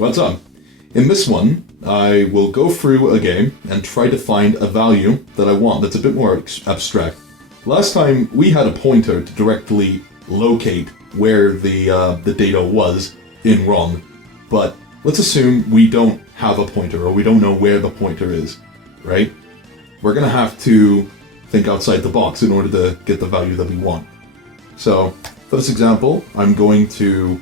What's up? In this one, I will go through a game and try to find a value that I want that's a bit more abstract. Last time, we had a pointer to directly locate where the data was in ROM, but let's assume we don't have a pointer or we don't know where the pointer is, right? We're gonna have to think outside the box in order to get the value that we want. So, for this example, I'm going to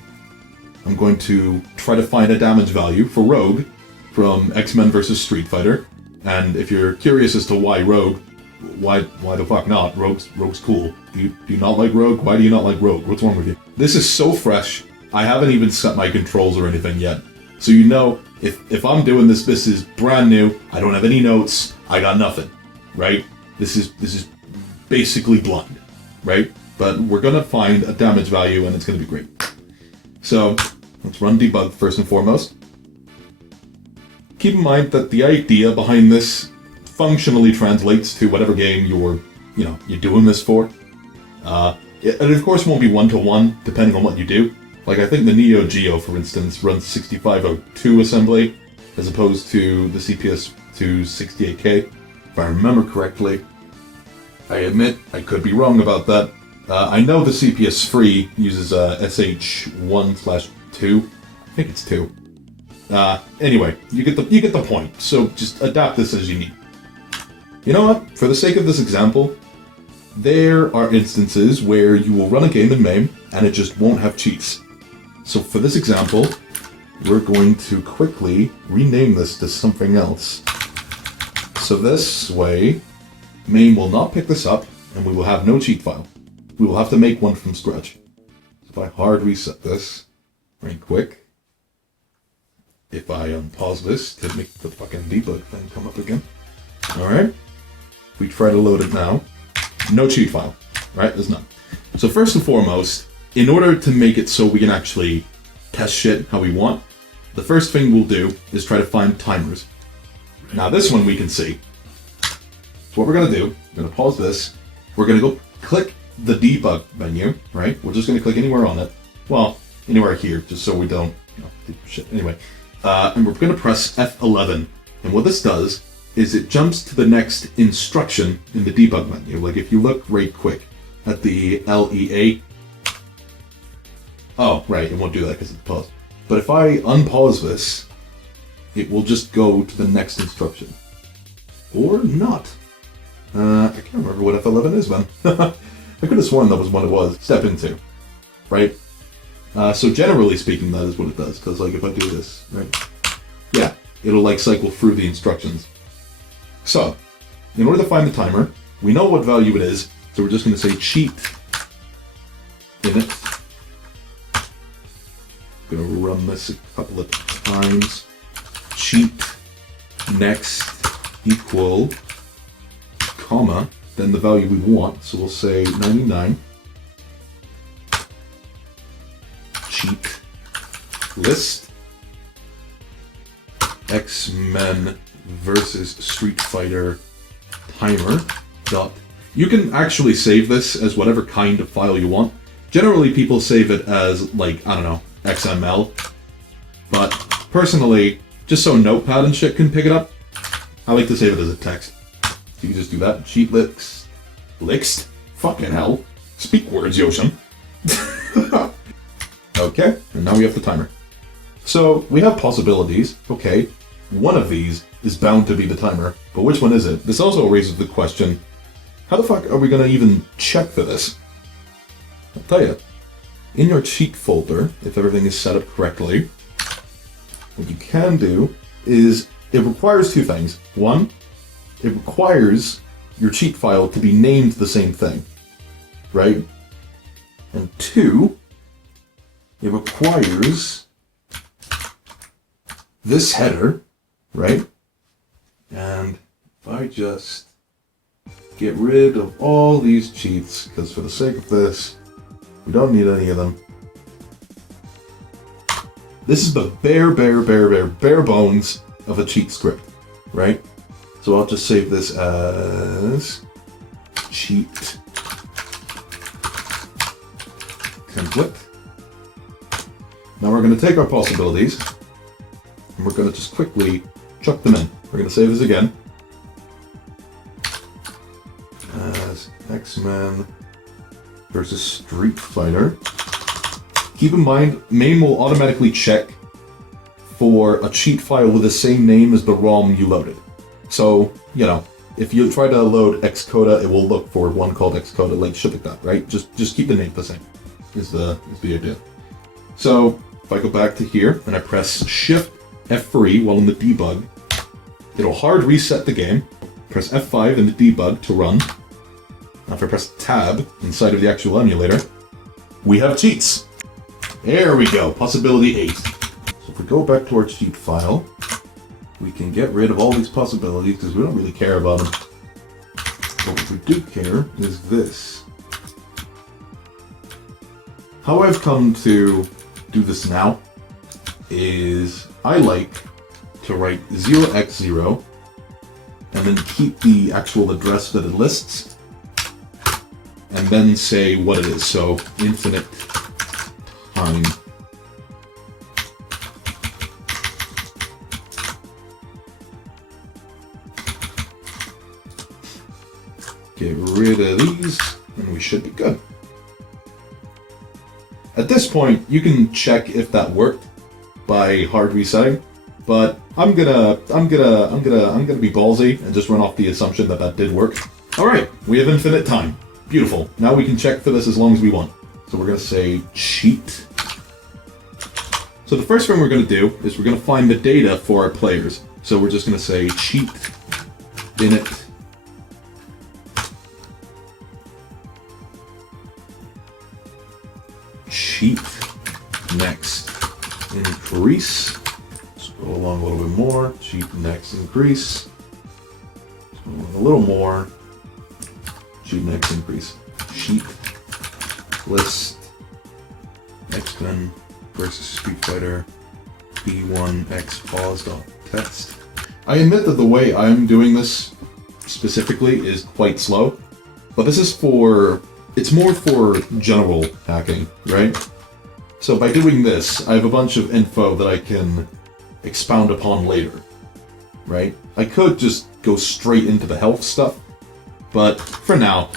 try to find a damage value for Rogue from X-Men vs. Street Fighter. And if you're curious as to why Rogue, why the fuck not? Rogue's cool. Do you not like Rogue? Why do you not like Rogue? What's wrong with you? This is so fresh. I haven't even set my controls or anything yet. So you know, if I'm doing this is brand new. I don't have any notes. I got nothing, right? This is basically blind, right? But we're gonna find a damage value and it's gonna be great. So let's run debug first and foremost. Keep in mind that the idea behind this functionally translates to whatever game you're doing this for. It of course won't be one-to-one depending on what you do. Like I think the Neo Geo, for instance, runs 6502 assembly as opposed to the CPS2 68K, if I remember correctly. I admit I could be wrong about that. I know the CPS3 uses SH1/2. I think it's 2. Anyway, you get the point. So just adapt this as you need. You know what? For the sake of this example, there are instances where you will run a game in MAME and it just won't have cheats. So for this example, we're going to quickly rename this to something else. So this way, MAME will not pick this up and we will have no cheat file. We will have to make one from scratch. So if I hard reset this, right quick, if I unpause this to make the fucking debug thing come up again. Alright, we try to load it now. No cheat file, right? There's none. So first and foremost, in order to make it so we can actually test shit how we want, the first thing we'll do is try to find timers. Now this one we can see. So what we're gonna do, we're gonna pause this, we're gonna go click the debug menu, right? We're just gonna click anywhere on it. Well, anywhere here, just so we don't, do shit. Anyway, and we're gonna press F11. And what this does is it jumps to the next instruction in the debug menu. Like if you look right quick at the LEA. Oh, right, it won't do that because it's paused. But if I unpause this, it will just go to the next instruction. Or not. I can't remember what F11 is then. I could have sworn that was what it was. Step into, right? So generally speaking, that is what it does. Because like if I do this, right? Yeah, it'll like cycle through the instructions. So, in order to find the timer, we know what value it is. So we're just going to say cheat in it. I'm going to run this a couple of times. Cheat next equal comma, then the value we want. So we'll say 99. Cheat list X-Men versus Street Fighter timer dot. You can actually save this as whatever kind of file you want. Generally people save it as like, I don't know, XML. But personally, just so Notepad and shit can pick it up, I like to save it as a text. So you can just do that. Cheat list. Fucking hell. Speak words, Yoshim. Okay, and now we have the timer. So we have possibilities. Okay, one of these is bound to be the timer, but which one is it? This also raises the question, how the fuck are we gonna even check for this? I'll tell you. In your cheat folder, if everything is set up correctly, what you can do is, it requires two things. One, it requires your cheat file to be named the same thing, right? And two, it requires this header, right? And if I just get rid of all these cheats, because for the sake of this, we don't need any of them. This is the bare bones of a cheat script, right? So I'll just save this as cheat template. Now we're going to take our possibilities and we're going to just quickly chuck them in. We're going to save this again. As X-Men versus Street Fighter. Keep in mind, Mame will automatically check for a cheat file with the same name as the ROM you loaded. So, you know, if you try to load Xcoda, it will look for one called Xcoda, like shit like that, right? Just keep the name the same, is the idea. So, if I go back to here, and I press Shift F3 while in the debug, it'll hard reset the game. Press F5 in the debug to run. Now if I press Tab inside of the actual emulator, we have cheats. There we go, possibility 8. So if we go back to our cheat file, we can get rid of all these possibilities because we don't really care about them. But what we do care is this. How I've come to do this now is I like to write 0x0 and then keep the actual address that it lists and then say what it is. So infinite time. Get rid of these and we should be good. At this point, you can check if that worked by hard resetting, but I'm gonna be ballsy and just run off the assumption that that did work. All right, we have infinite time. Beautiful. Now we can check for this as long as we want. So we're gonna say cheat. So the first thing we're gonna do is we're gonna find the data for our players. So we're just gonna say cheat init cheat next increase. Scroll along a little bit more. Cheat next increase. Scroll along a little more. Cheat next increase. Cheat list X-Men versus Street Fighter B1 X pause.txt. I admit that the way I'm doing this specifically is quite slow, but this is it's more for general hacking, right? So by doing this, I have a bunch of info that I can expound upon later, right? I could just go straight into the health stuff, but for now,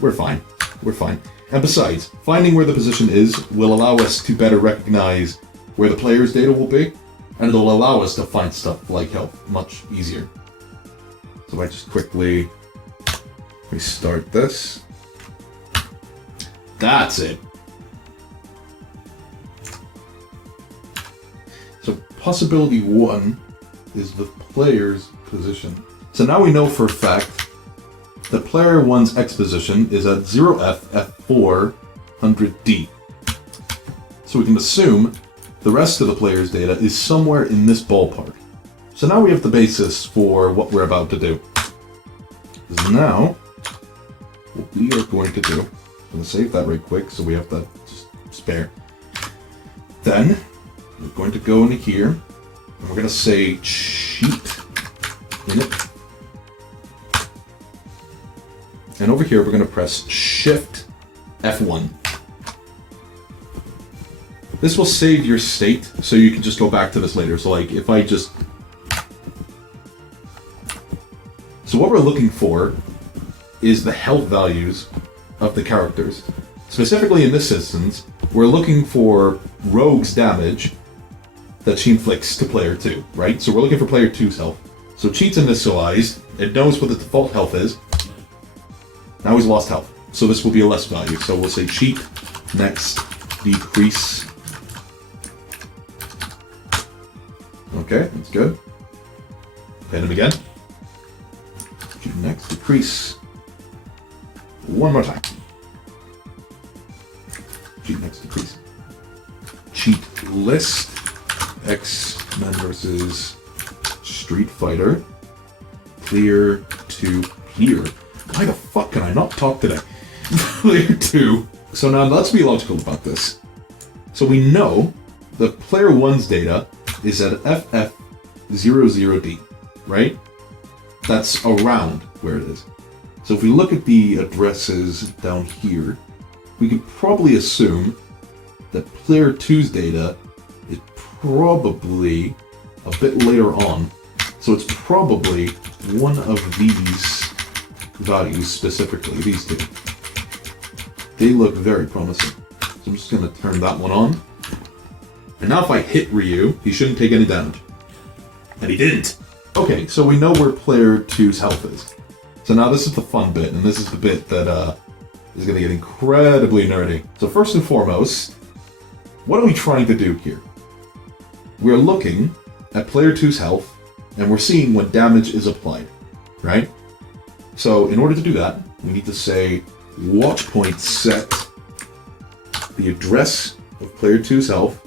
we're fine. We're fine. And besides, finding where the position is will allow us to better recognize where the player's data will be, and it'll allow us to find stuff like health much easier. So I just quickly restart this. That's it. So possibility 1 is the player's position. So now we know for a fact that player 1's X position is at 0F F400D. So we can assume the rest of the player's data is somewhere in this ballpark. So now we have the basis for what we're about to do. Because now, what we are going to do, I'm going to save that right quick so we have that spare. Then, we're going to go into here, and we're going to say cheat init. And over here, we're going to press Shift F1. This will save your state, so you can just go back to this later. So like, if I just... So what we're looking for is the health values of the characters. Specifically in this instance, we're looking for Rogue's damage that she inflicts to player 2, right? So we're looking for player 2's health. So Cheat's initialized, it knows what the default health is. Now he's lost health. So this will be a less value. So we'll say cheat next decrease. Okay, that's good. Hit him again. Cheat next decrease. One more time. Cheat next decrease. Cheat list X-Men versus Street Fighter. Clear to here. Why the fuck can I not talk today? Player 2. So now let's be logical about this. So we know that player 1's data is at FF00D, right? That's around where it is. So if we look at the addresses down here, we could probably assume that player 2's data is probably a bit later on. So it's probably one of these values specifically, these two. They look very promising. So I'm just going to turn that one on. And now if I hit Ryu, he shouldn't take any damage. And he didn't. Okay, so we know where player 2's health is. So now this is the fun bit, and this is the bit that is going to get incredibly nerdy. So first and foremost, what are we trying to do here? We're looking at player 2's health, and we're seeing when damage is applied, right? So in order to do that, we need to say watch point set the address of player 2's health,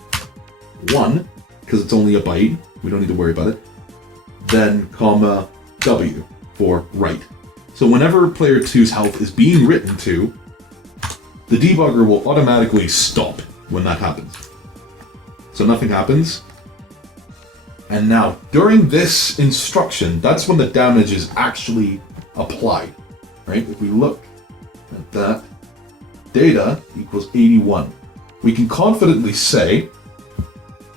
1, because it's only a byte, we don't need to worry about it, then comma W for write. So whenever player 2's health is being written to, the debugger will automatically stop when that happens. So nothing happens. And now, during this instruction, that's when the damage is actually applied, right? If we look at that, data equals 81. We can confidently say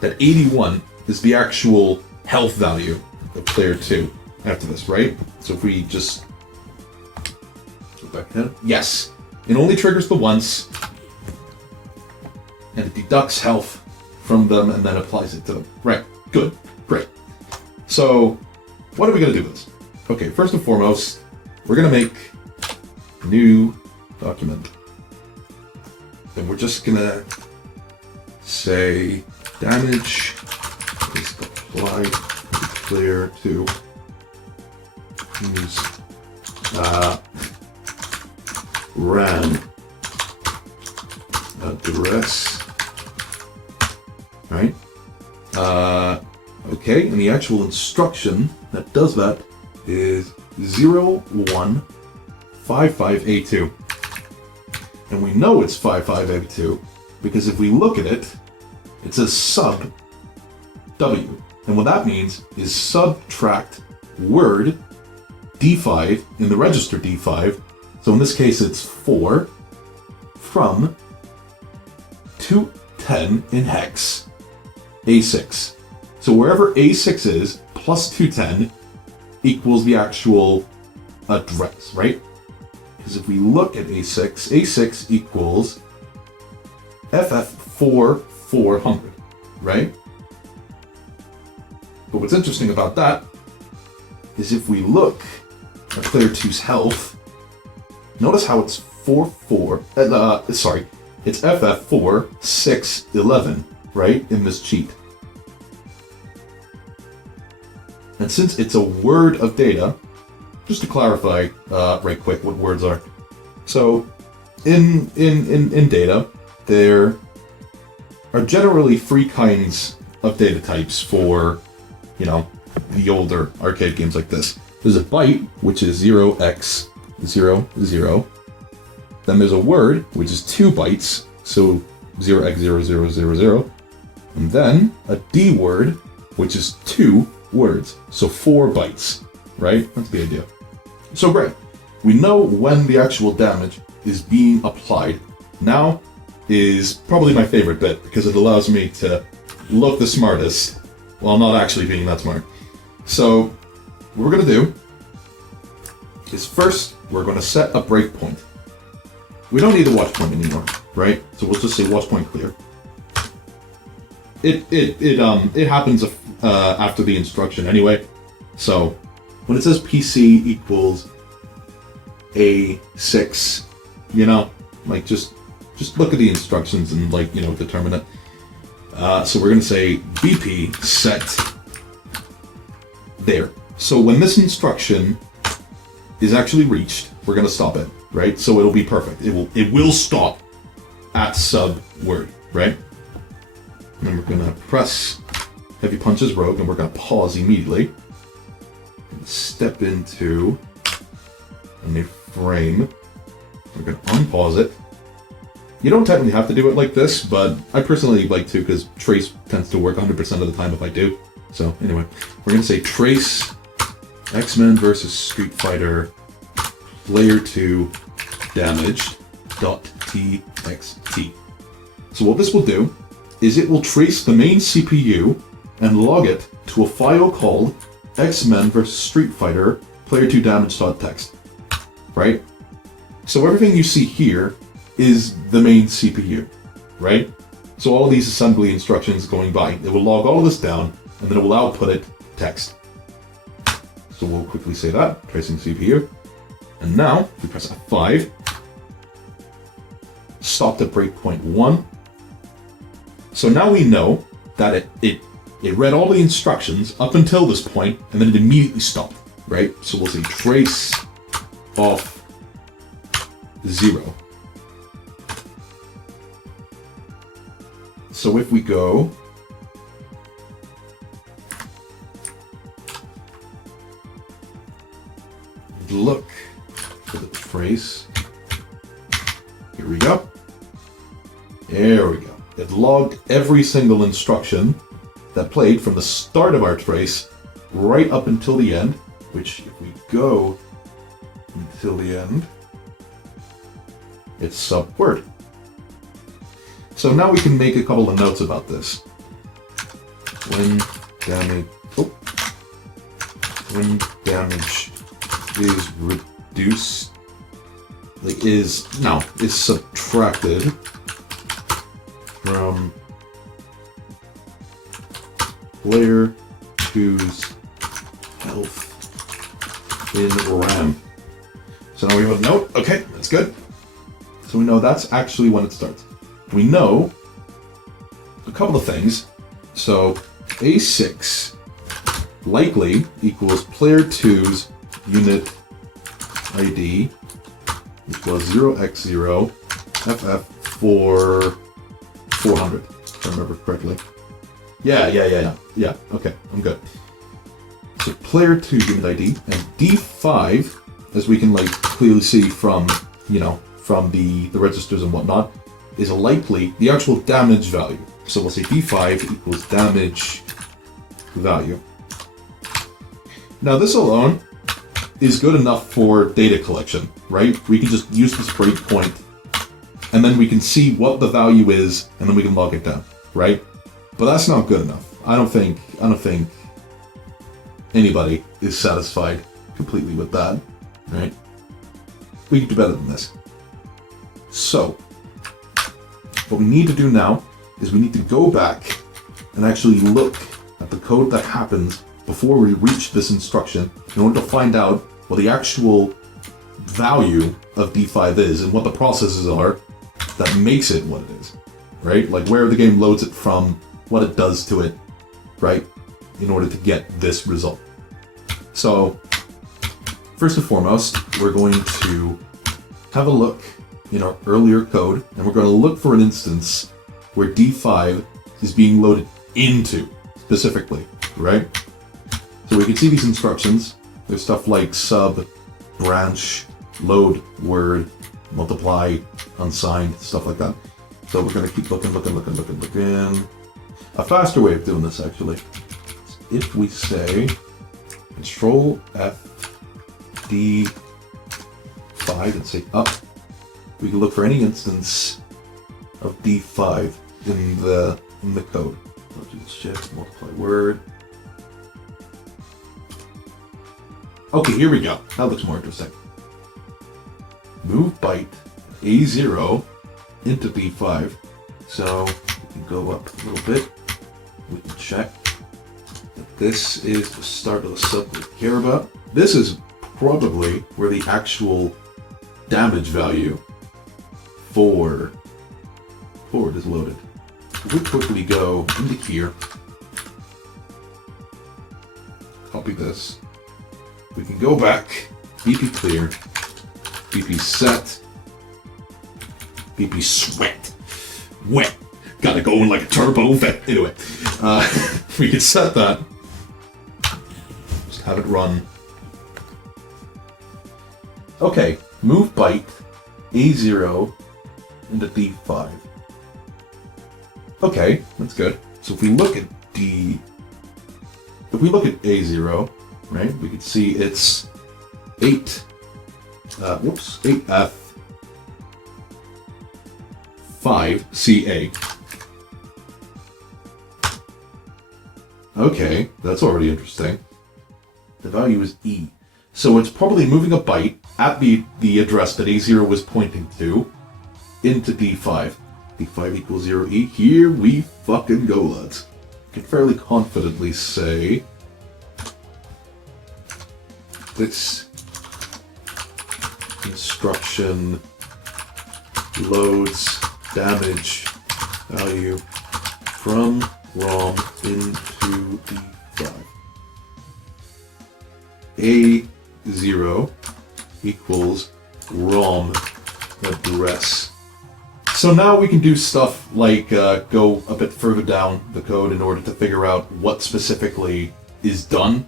that 81 is the actual health value of player 2 after this, right? So if we just go back then, yes, it only triggers the once, and it deducts health from them and then applies it to them. Right, good, great. So what are we going to do with this? Okay, first and foremost, we're going to make a new document. And we're just going to say damage is applied to player 2 use RAM address, right? Okay, and the actual instruction that does that is 0155A2. And we know it's 55A2 because if we look at it, it says sub.w. And what that means is subtract word D5 in the register D5. So in this case, it's 4 from 210 in hex A6. So wherever A6 is, plus 210 equals the actual address, right? Because if we look at A6, A6 equals FF4400, right? But what's interesting about that is if we look at player 2's health, notice how it's it's FF4611, right, in this cheat. And since it's a word of data, just to clarify right quick what words are. So in data, there are generally 3 kinds of data types for, you know, the older arcade games like this. There's a byte, which is 0x00. Then there's a word, which is 2 bytes, so 0x0000. And then a D word, which is 2 words, so 4 bytes, right? That's the idea. So great. We know when the actual damage is being applied. Now is probably my favorite bit because it allows me to look the smartest while not actually being that smart. So what we're going to do is first we're going to set a breakpoint. We don't need a watch point anymore, right? So we'll just say watch point clear. It happens after the instruction anyway. So when it says PC equals A6, you know, like just look at the instructions and, like, you know, determine it. So we're going to say BP set there. So when this instruction is actually reached, we're going to stop it, right? So it'll be perfect. It will stop at sub word, right? And then we're going to press heavy punches rogue and we're going to pause immediately. Step into a new frame. We're going to unpause it. You don't technically have to do it like this, but I personally like to because trace tends to work 100% of the time if I do. So anyway, we're going to say trace X-Men versus Street Fighter player 2 damaged .txt. So what this will do is it will trace the main CPU and log it to a file called X-Men vs. Street Fighter player2 damage.txt, right? So everything you see here is the main CPU, right? So all of these assembly instructions going by, it will log all of this down, and then it will output it text. So we'll quickly say that, tracing CPU. And now, if we press F5, stopped at breakpoint 1. So now we know that it read all the instructions up until this point, and then it immediately stopped, right? So we'll say trace off 0. So if we go look for the trace, here we go. There we go. It logged every single instruction that played from the start of our trace right up until the end, which if we go until the end, it's sub-word. So now we can make a couple of notes about this. When damage is reduced, is subtracted from player 2's health in RAM. So now we have a note. Okay, that's good. So we know that's actually when it starts. We know a couple of things. So A6 likely equals player 2's unit ID equals 0x0 FF4 400, if I remember correctly. Yeah, okay, I'm good. So player 2 unit ID and D5, as we can clearly see from, from the registers and whatnot, is likely the actual damage value. So we'll say D5 equals damage value. Now this alone is good enough for data collection, right? We can just use this breakpoint and then we can see what the value is and then we can log it down, right? But that's not good enough. I don't think anybody is satisfied completely with that, right? We can do better than this. So what we need to do now is we need to go back and actually look at the code that happens before we reach this instruction in order to find out what the actual value of D5 is and what the processes are that makes it what it is, right? Like where the game loads it from, what it does to it, right? In order to get this result. So first and foremost, we're going to have a look in our earlier code, and we're going to look for an instance where D5 is being loaded into specifically, right? So we can see these instructions. There's stuff like sub, branch, load, word, multiply, unsigned, stuff like that. So we're going to keep looking. A faster way of doing this, actually, if we say Control F D5 and say up, we can look for any instance of D5 in the code. So just shift, multiply word. Okay, here we go. That looks more interesting. Move byte A0 into D5. So we can go up a little bit. We can check that this is the start of the sub we care about. This is probably where the actual damage value for forward is loaded. If we quickly go into here, copy this, we can go back, BP clear, BP set, BP sweat, wet, gotta go in like a turbo vet. Anyway, we can set that, just have it run. Okay, move byte A0 into D5. Okay, that's good. So if we look at A0, right, we can see it's 8F5CA. Okay, that's already interesting. The value is E. So it's probably moving a byte at the address that A0 was pointing to into D5. D5 equals 0E. Here we fucking go, lads. I can fairly confidently say this instruction loads damage value from ROM into D5. A0 equals ROM address. So now we can do stuff like go a bit further down the code in order to figure out what specifically is done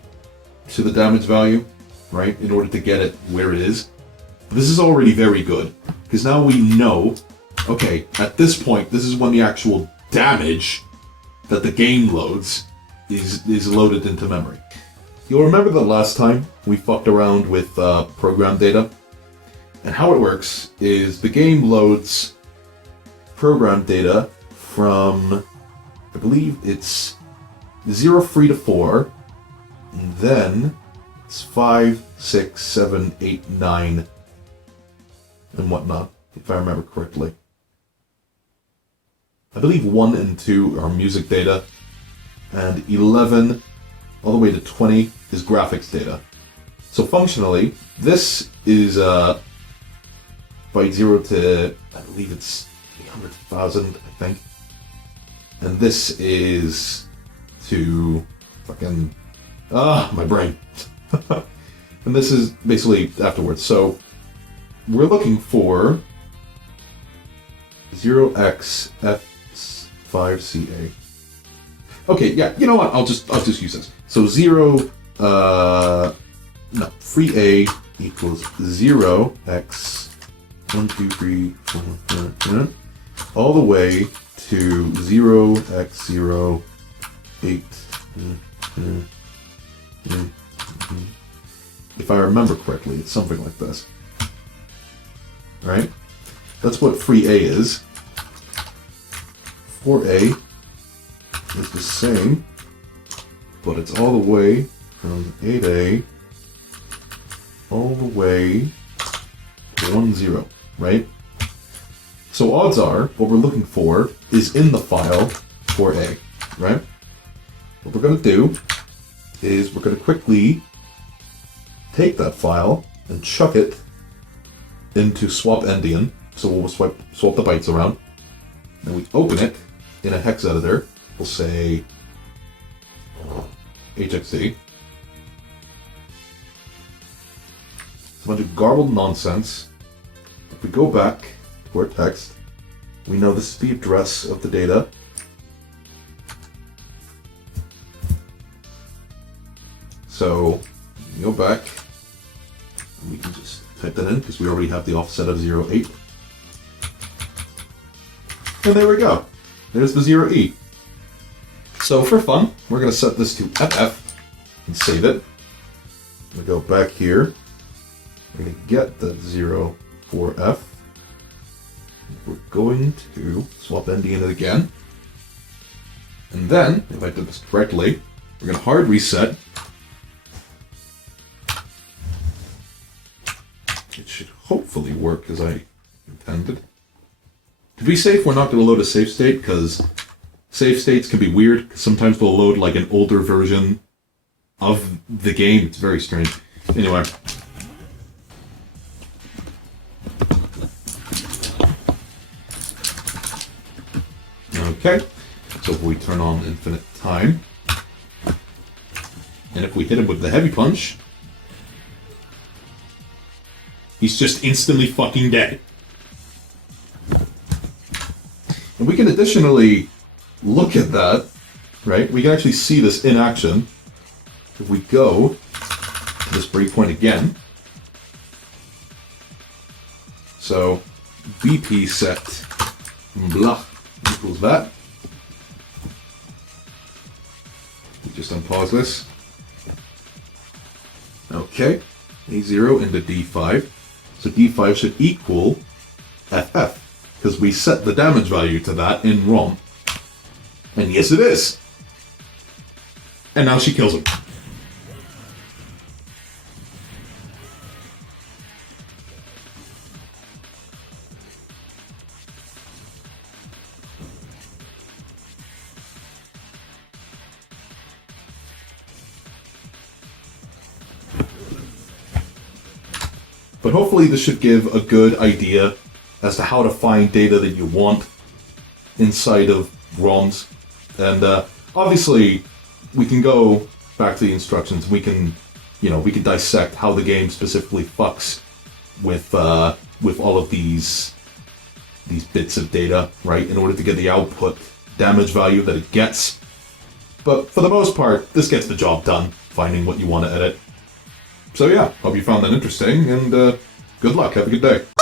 to the damage value, right? In order to get it where it is. This is already very good, because now we know, okay, at this point, this is when the actual damage that the game loads is loaded into memory. You'll remember that last time we fucked around with program data, and how it works is the game loads program data from, I believe it's 0, 3 to 4, and then it's 5, 6, 7, 8, 9, and whatnot, if I remember correctly. I believe 1 and 2 are music data, and 11 all the way to 20 is graphics data. So functionally, this is byte 0 to, I believe it's 800,000, I think. And this is to fucking, my brain. And this is basically afterwards. So we're looking for 0x-F5CA. Okay, yeah, you know what? I'll just use this. So 3A equals 0x 1, 2, 3, 4, 5, all the way to 0x0 8. If I remember correctly, it's something like this. Right? That's what free A is. 4A is the same, but it's all the way from 8A all the way to 10, right? So odds are, what we're looking for is in the file 4A, right? What we're going to do is we're going to quickly take that file and chuck it into swap endian. So we'll swap the bytes around. Then we open it in a hex editor. We'll say HXD. It's a bunch of garbled nonsense. If we go back to our text, we know this is the address of the data. So we go back, and we can just type that in because we already have the offset of 08. And there we go. There's the 0E. So for fun, we're going to set this to FF and save it. We go back here. We're going to get the 04F. We're going to swap endian it again. And then, if I did this correctly, we're going to hard reset. It should hopefully work as I intended. To be safe, we're not going to load a save state because save states can be weird. Sometimes they'll load like an older version of the game. It's very strange. Anyway. Okay. So if we turn on infinite time, and if we hit him with the heavy punch, he's just instantly fucking dead. And we can additionally look at that, right? We can actually see this in action. If we go to this breakpoint again. So BP set blah equals that. We just unpause this. Okay, A0 into D5. So D5 should equal FF. Because we set the damage value to that in ROM. And yes, it is. And now she kills him. But hopefully this should give a good idea as to how to find data that you want inside of ROMs. And obviously we can go back to the instructions. We can, we can dissect how the game specifically fucks with all of these bits of data, right, in order to get the output damage value that it gets. But for the most part, this gets the job done, finding what you want to edit. So yeah, hope you found that interesting, and good luck. Have a good day.